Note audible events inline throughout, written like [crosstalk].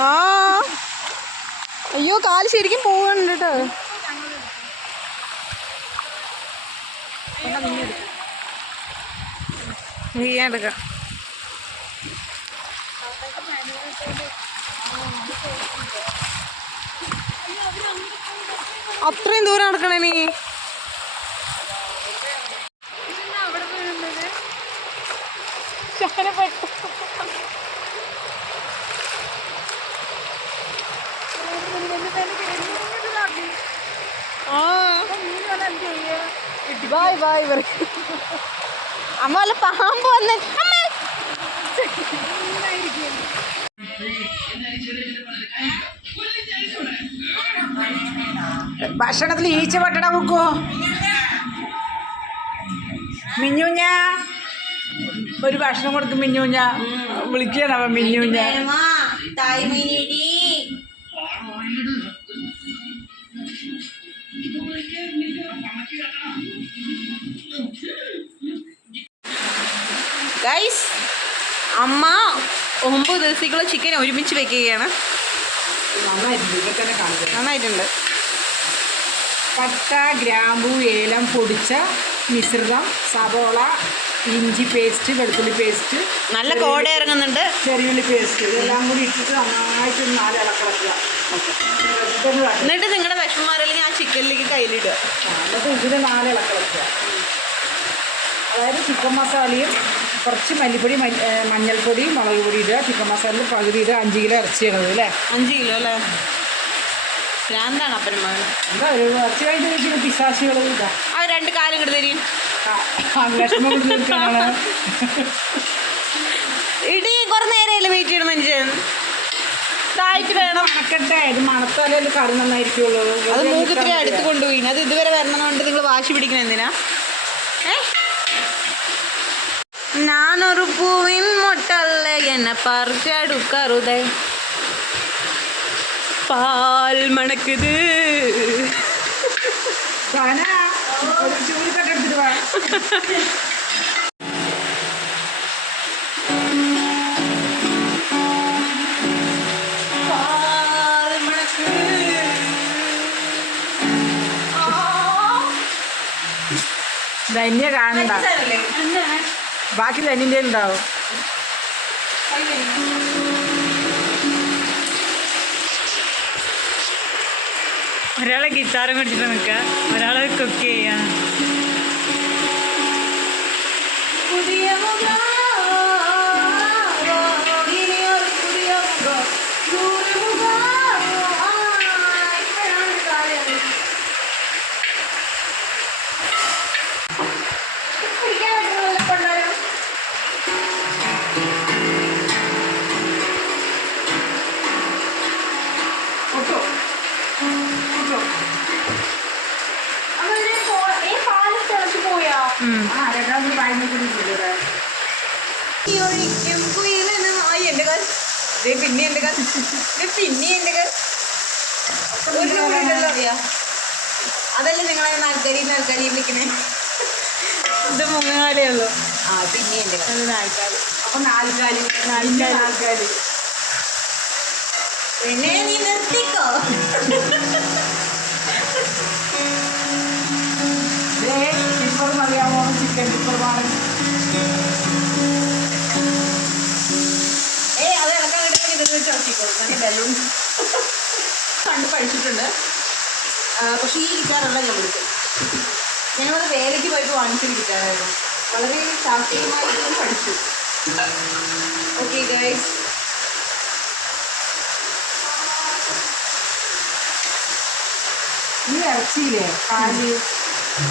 ആ. അയ്യോ കാൽ ശരിക്കും പോകുന്നുണ്ട് കേട്ടോ അത്രയും ദൂരം നടക്കണേ നീ. ശകലപ്പെട്ടു ബായ് ബായ് പറയും അമ്മ വല്ല പാമ്പ് വന്ന്. ഭക്ഷണത്തിൽ ഈച്ച പട്ടണ മുക്കോ മിഞ്ഞുഞ്ഞ ഒരു ഭക്ഷണം കൊടുക്കും മിഞ്ഞുഞ്ഞ വിളിക്കണം മിഞ്ഞൂഞ്ഞ ഗൈസ് അമ്മ ഒമ്പത് ദിവസത്തേക്കുള്ള ചിക്കൻ ഒരുമിച്ച് വെക്കുകയാണ് നന്നായിട്ടുണ്ട്. പട്ട ഗ്രാമ്പു ഏലം പൊടിച്ച മിശ്രിതം സവോള ഇഞ്ചി പേസ്റ്റ് വെളുത്തുള്ളി പേസ്റ്റ് നല്ല കോട ഇറങ്ങുന്നുണ്ട്. ചെറിയുള്ളി പേസ്റ്റ് ഇതെല്ലാം കൂടി ഇട്ടിട്ട് നന്നായിട്ട് നാല് ഇളക്കിളക്കുക. എന്നിട്ട് നിങ്ങളുടെ വിഷമമാരല്ലെങ്കിൽ ഞാൻ ചിക്കനിലേക്ക് കയ്യിലിടുക. എന്നിട്ട് ഇതിന് നാല് ഇളക്കിളക്കുക. അതായത് ചിക്കൻ മസാലയും കുറച്ച് മല്ലിപ്പൊടി മഞ്ഞൾപ്പൊടി മുളക് പൊടി ഇടുക. ചിക്കൻ മസാലയിൽ പകുതി ഇടുക. അഞ്ച് കിലോ ഇറച്ചി ഇടുന്നത് അല്ലേ? അഞ്ച് കിലോ അല്ലേ? ഭ്രാന്താണ് മകനും എന്താ ഒരു ഇറച്ചി കഴിഞ്ഞ് പിശാശികളും പിശാശികൾ ഇതാ. ആ രണ്ട് കാലം ഇങ്ങോട്ട് തരും. ഇടി കുറെ നേരമല്ലേ വെയിറ്റ് ചെയ്യണം മനുഷ്യൻ? വേണം മണക്കട്ടെ ഇത് മണത്താലേ അത് കറി നന്നായിരിക്കുള്ളൂ. അത് മൂക്കത്തിരി അടുത്ത് കൊണ്ടുപോയി. അത് ഇതുവരെ വരണമെന്നുണ്ട് നിങ്ങൾ വാശി പിടിക്കണം എന്തിനാ? ഞാനൊരു പൂവിൻ മുട്ടല്ല എന്നെ പറിച്ചെടുക്കറുതേ. പാൽ മണക്കുത് ചൂരിക്കൊക്കെ എടുത്തിട്ട് വാ. ധന്യ കാണണ്ട. ബാക്കി ധന്യന്റെ ഉണ്ടാവും. ഒരാളെ ഗിറ്റാറും കുടിച്ചിട്ട് നിൽക്കുക ഒരാളെ കുക്ക് ചെയ്യാണ് പുതിയ പിന്നെ എന്റെ പിന്നെ എന്റെ ഒരു ഉണ്ടല്ലോ അറിയാ അതല്ലേ നിങ്ങളെ നാൽക്കരി നാൽക്കരി വിളിക്കണേ ഇത് മുങ്ങാലേ ഉള്ളൂ ആ പിന്നെ എന്റെ നാൽക്കാലി അപ്പൊ നാൽക്കാലി നാൽക്കാലി നാൽക്കാലി പിന്നെ നീ നിർത്തിക്കോ പക്ഷേ ഈ ഗിറ്റാറല്ല ഞാൻ വിളിക്കും ഞങ്ങളത് വേലയ്ക്ക് പോയപ്പോൾ വാങ്ങിച്ചൊരു ഗിറ്റാറായിരുന്നു വളരെ ശാസ്ത്രീയമായിട്ട് പഠിച്ചു ഓക്കെ ഗൈസ് ഈ ഇറച്ചിയില്ലേ? പാൽ.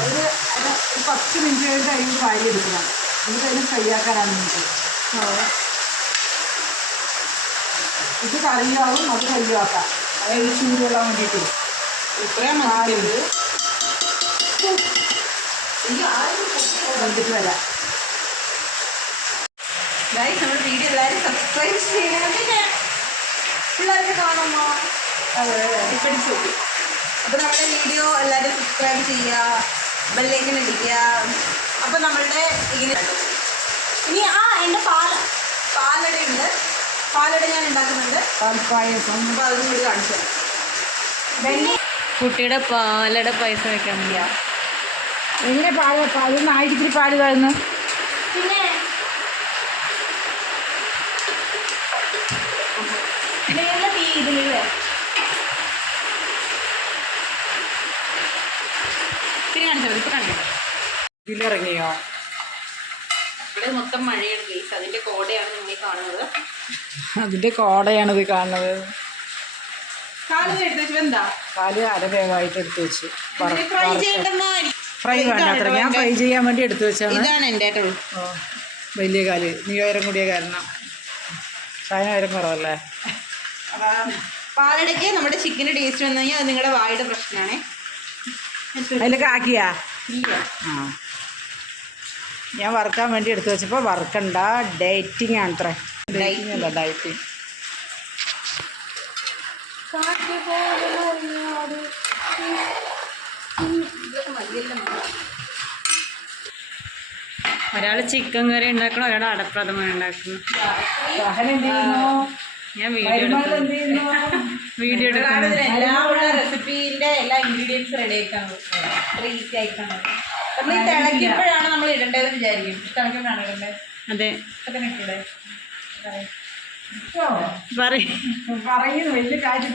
അത് അത് പത്ത് മിനിറ്റ് കഴിഞ്ഞ് അതിന് വാരി എടുക്കണം. എന്നിട്ട് അതിന് ഫ്രൈ ആക്കാനാണ് നമുക്ക് ഇത് കറിയാവും അത് കറിയാക്കാം. അതായത് ചൂടുവെള്ളം വേണ്ടിയിട്ട്. ഇത്രയും മതി. എന്നിട്ട് വരാം. ഗൈസ് നമ്മുടെ വീഡിയോ എല്ലാവരും സബ്സ്ക്രൈബ് ചെയ്യണമെങ്കിൽ പിള്ളേർക്ക് കാണുമോ? അതെ പഠിച്ചു അപ്പോൾ നമ്മുടെ വീഡിയോ എല്ലാവരും സബ്സ്ക്രൈബ് ചെയ്യുക ബെല്ലൈക്കൻ അടിക്കുക. അപ്പോൾ നമ്മളുടെ ഇങ്ങനെ ഇനി ആ എന്റെ പാൽ പാലട ഉണ്ട്. പാലട ഞാൻ ഉണ്ടാക്കുന്നുണ്ട്. പായസം. അപ്പോൾ അതും കൂടി കാണിച്ചു തരാം. കുട്ടിയുടെ പാലട പൈസ വെക്കാൻ വേണ്ടിയാ എങ്ങനെ പാൽ? പാൽ ആയിരിക്കും പാൽ കഴിഞ്ഞു പിന്നെ ഇതിലിറങ്ങിയോ? ഇവിടെ മൊത്തം മഴയാണ് പ്ലീസ് അതിന്റെ കോടയാണ് നിങ്ങൾ കാണുന്നത്. അതിന്റെ കോടയാണ് ഇത് കാണുന്നത്. കാലം എടുത്ത് എന്താ പാൽ അരവേഗമായിട്ട് എടുത്ത് വെച്ച്. ഫ്രൈ ചെയ്യണ്ടെന്നാ ഫ്രൈ വേണ്ട അത്ര ഞാൻ ഫ്രൈ ചെയ്യാൻ വേണ്ടി എടുത്തു വെച്ചാണ് ഇതാണ് എന്റെ ഓ വലിയ കാൽ. നീ ഉയരം കൂടിയ കാരണം. ചായ ഉയരം കുറവല്ലേ? പാലടയ്ക്ക് നമ്മുടെ ചിക്കന്റെ ടേസ്റ്റ് വന്നു കഴിഞ്ഞാൽ അത് നിങ്ങളുടെ വായുടെ പ്രശ്നമാണേ. അതിലൊക്കെ ആക്കിയാ? ഇല്ല. ആ. ഞാൻ വറുക്കാൻ വേണ്ടി എടുത്തു വെച്ചപ്പോൾ വറുക്കണ്ട. ഡേറ്റിംഗ് ആണ് അത്ര. ഡേറ്റിംഗ് അല്ല ഡയറ്റിംഗ് ഒരാൾ ചിക്കൻ കറി ഉണ്ടാക്കണം? ഒരാൾ അടപ്രഥമ ഉണ്ടാക്കണം? ഞാൻ വീഡിയോ [laughs] വീഡിയോ എടുക്കണം എല്ലാം ഇൻഗ്രീഡിയൻസ് റെഡി ആക്കാൻ ആയിട്ടാണ് നമ്മൾ ഈ തിളയ്ക്കുമ്പോഴാണ് നമ്മൾ ഇടേണ്ടതെന്ന് വിചാരിക്കും. തിളയ്ക്കുമ്പോഴാണ് ഇടേണ്ടത് അതെ. പറയുന്നു വലിയ കാര്യം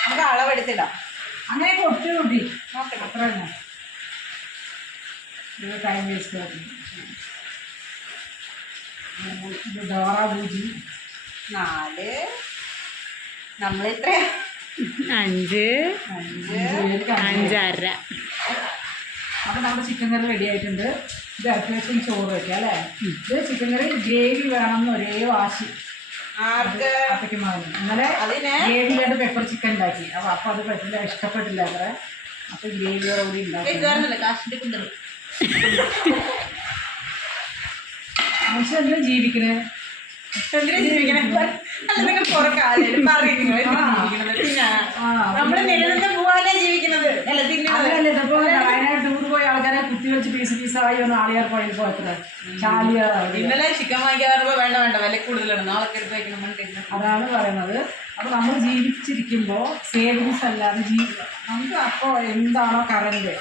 നമുക്ക് അളവെടുത്തിടാം അങ്ങനെ കൊട്ടി കൂട്ടി. നോക്കട്ടെ. അത്ര തന്നെ. ഇത് ടൈം വേസ്റ്റ് ഇത് ഡോറ ബൂജി നാല്. നമ്മളിത്ര അഞ്ച്. അഞ്ചര അപ്പൊ നമ്മുടെ ചിക്കൻ കറി റെഡി ആയിട്ടുണ്ട്. ഇത് അത്യാവശ്യം ചോറ് വയ്ക്കാം അല്ലേ? ഇത് ചിക്കൻ കറി ഗ്രേവി വേണമെന്ന് ഒരേ വാശി. ആർക്ക്? അപ്പയ്ക്ക് മകന്. ഇന്നലെ അതിന്? ഗ്രേവിയായിട്ട് പെപ്പർ ചിക്കൻ ഉണ്ടാക്കി. അപ്പോൾ അപ്പം അത് പറ്റില്ല ഇഷ്ടപ്പെട്ടില്ല അത്ര അപ്പൊ ഗ്രേവിയോടെ കൂടി ഉണ്ടാക്കി മനുഷ്യൻ എന്താ ജീവിക്കണേ? നമ്മൾ നിലനിന്ന് പോവാനേ ജീവിക്കുന്നത്. അല്ല തിന്നുന്നത് അതല്ലേ ഇതിപ്പോൾ വയനാട് ടൂർ പോയ ആൾക്കാരെ കുത്തി വെച്ച് പീസ് പീസായി ഒന്ന് ആളിയാർ പോയി ചാലിയ അവിടെ. ഇന്നലെ ചിക്കൻ വാങ്ങിക്കാറുമ്പോ വേണ്ട വേണ്ട വില കൂടുതലാണ്. നാളെ എടുത്ത് വെക്കണം അതാണ് പറയുന്നത്. അപ്പൊ നമ്മൾ ജീവിച്ചിരിക്കുമ്പോൾ സേവിങ്സ് അല്ലാതെ നമുക്ക് അപ്പോൾ എന്താണോ കറണ്ട്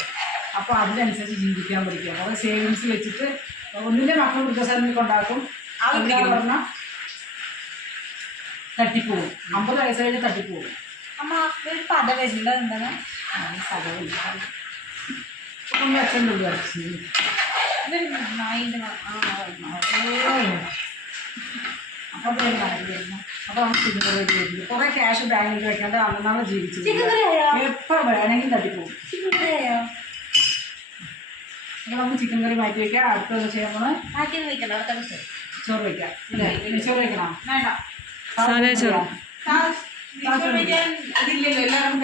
അപ്പോൾ അതിനനുസരിച്ച് ജീവിക്കാൻ പഠിക്കുക. അപ്പോൾ സേവിങ്സ് വെച്ചിട്ട് ഒന്നിന്റെ മക്കൾ വൃദ്ധസദനത്തിൽ കൊണ്ടാക്കും. അല്ല പറഞ്ഞാൽ തട്ടിപ്പോവും. അമ്പത് വയസ്സ് കഴിഞ്ഞ് തട്ടിപ്പോവും. അമ്മ ഒരു പദ വരുന്നത് എന്താണ് അപ്പോൾ നമുക്ക് ചിക്കൻ കറി വരുന്നു. കുറേ ക്യാഷ് ബാങ്കിൽ വെക്കാതെ അന്നാണ് ജീവിച്ചത്? എപ്പോൾ വേണമെങ്കിലും തട്ടിപ്പോവും. ചിക്കൻ കറിയായോ? അപ്പോൾ നമുക്ക് ചിക്കൻ കറി മാറ്റി വെക്കാം. അടുത്ത അവിടെ തന്നെ ചോറ് വെക്കാം. ചോറ് വെക്കണം? വേണ്ട. സാധാ ചോറ്. വെക്കാൻ ഇതില്ലല്ലോ എല്ലാവർക്കും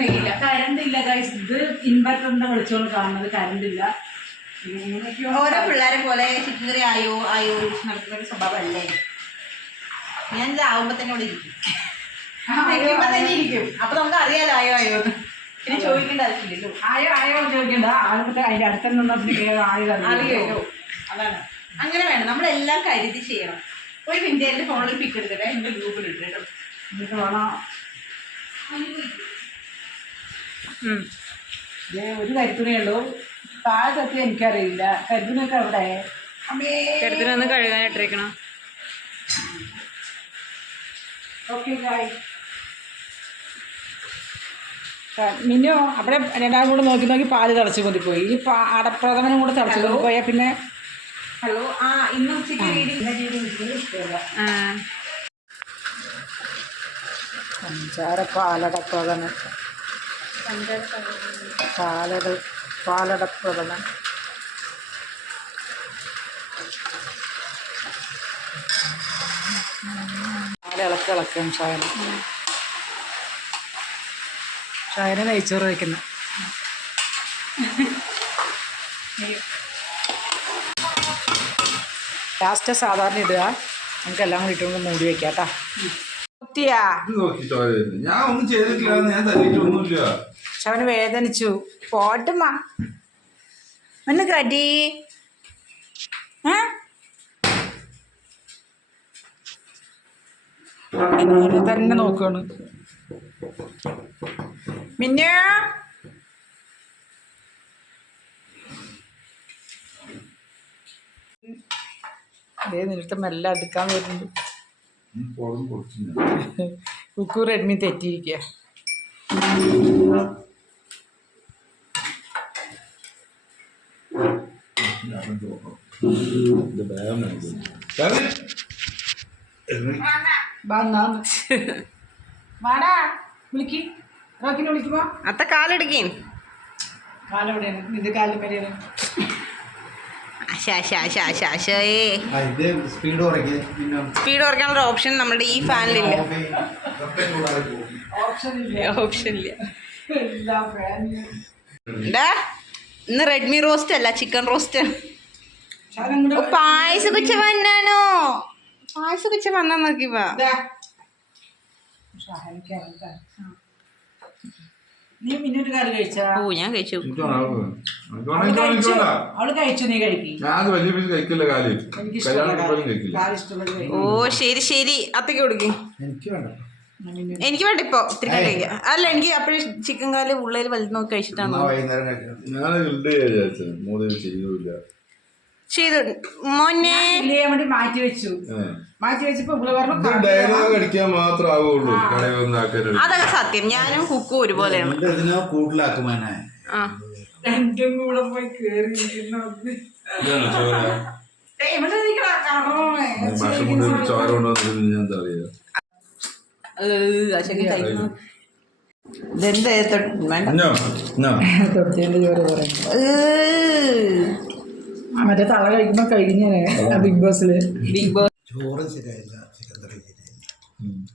ഇല്ല ഗൈസ് ഇത് ഇൻവെർട്ടറിന്റെ കാണുന്നത് കറണ്ട് ഇല്ല ഇങ്ങനെയൊക്കെയോ ഓരോ പിള്ളേരെ പോലെ ആയോ ആയോ നടക്കുന്ന ഒരു ഞാൻ ഇതാവുമ്പോ തന്നെ ഇവിടെ ഇരിക്കും. വെക്കുമ്പോ തന്നെ ഇരിക്കും. അപ്പൊ നമുക്ക് അറിയാലോ ആയോ ആയോ എന്ന്. പിന്നെ ചോദിക്കേണ്ട ആവശ്യമില്ലല്ലോ ആയോ ആയോ എന്ന് ചോദിക്കണ്ട. ആദ്യത്തെ അതിന്റെ ആയോ അതാണ്. അങ്ങനെ വേണം. നമ്മളെല്ലാം കരുതി ചെയ്യണം. ഒരു മിനിറ്റ് എന്റെ ഫോണിൽ പിക്ക് എടുത്തിട്ട് എന്റെ ഗ്രൂപ്പിൽ ഇട്ടിട്ടോ. എന്നിട്ട് വേണം. ഉം. ദേ ഒരു കരുത്തുണേ ഉള്ളൂ താഴെ തത്തി എനിക്കറിയില്ല. കരുത്തുനൊക്കെ അവിടെ ഓക്കെ ഗായ് മിന്നോ അവിടെ രണ്ടാളും കൂടെ നോക്കി നോക്കി പാൽ തടച്ചു കൊണ്ടിപ്പോയി ഈ അടപ്രഥമനും കൂടെ തടച്ചു കൊണ്ടിപ്പോയാൽ പിന്നെ ഹലോ ആ ഇന്ന് ഉച്ചയ്ക്ക് റീഡിങ് ആ പഞ്ചാര പാലടപ്രഥമൻ പാലട പാലടപ്രഥമൻ പാൽ ഇളക്കി ഇളക്കും ഷായന ഷായന നെയ്ച്ചോറ് വയ്ക്കുന്നു. ലാസ്റ്റ് സാധാരണ ഇടുക. നമുക്ക് എല്ലാം കൂടി ഇട്ടുകൊണ്ട് മൂടി വെക്കാം ഞാൻ ഒന്നും ചെയ്തിട്ടില്ല ഞാൻ അവന് വേദനിച്ചു. പോട്ടുമാടി തന്നെ നോക്കാണ്. പിന്നെ അതേ നിന്നിട്ട് മെല്ലെ അടുക്കാൻ വരുന്നുണ്ട്. കുക്കു റെഡ്മി തെറ്റിയിരിക്കുക വിളിക്കുമ്പോ അത്ത കാലെടുക്കേ കാലെവിടെയാണ്? ഇത് കാലിൽ വരെയാണ് സ്പീഡ് കുറയ്ക്കുക പിന്നെ സ്പീഡ് കുറയ്ക്കാനുള്ള ഓപ്ഷൻ നമ്മുടെ ഈ ഫാനിലില്ല. ഓപ്ഷൻ ഇല്ല. ഇന്ന് റെഡ്മി റോസ്റ്റ് അല്ല ചിക്കൻ റോസ്റ്റ് പായസ കുച്ച വന്നാനോ പായസ കുച്ച വന്നാ നോക്കിവാ നീ മിന്നൊരു കറി കഴിച്ചാ ഓ ഞാൻ കഴിച്ചു. ശരി ശരി. അത്തക്ക് കൊടുക്കും. എനിക്ക് വേണ്ട. ഇപ്പൊ. ഇത്തിരി കഴിക്കാം. അല്ല എനിക്ക് അപ്പോഴും ചിക്കൻ കാൽ ഉള്ളിൽ വലുത് നോക്കി കഴിച്ചിട്ടാണ്? ചെയ്തു. മോനെ. ഫില്ല് ചെയ്യാൻ വേണ്ടി മാറ്റി വെച്ചു. മാറ്റി വെച്ചപ്പോ ഇവിടെ പറഞ്ഞു ഇത് ഡയലോഗ് അടിക്കാൻ മാത്രമേ ആവുള്ളൂ കടയിൽ വന്ന് ആക്കരുത്. അതൊക്കെ സത്യം. ഞാനും കുക്കും ഒരുപോലെയാണ്. കൂട്ടിലാക്കുമാനായ രണ്ടും കൂടെ പോയി കേറി ഇതെന്താ? ചോറ് പറയും. മറ്റേ തള കഴിക്കുമ്പോ കഴിഞ്ഞേ ബിഗ് ബോസിൽ. ബിഗ് ബോസ് ചോറ് ശരിയായില്ല ചിക്കൻ കറി ശരിയായില്ല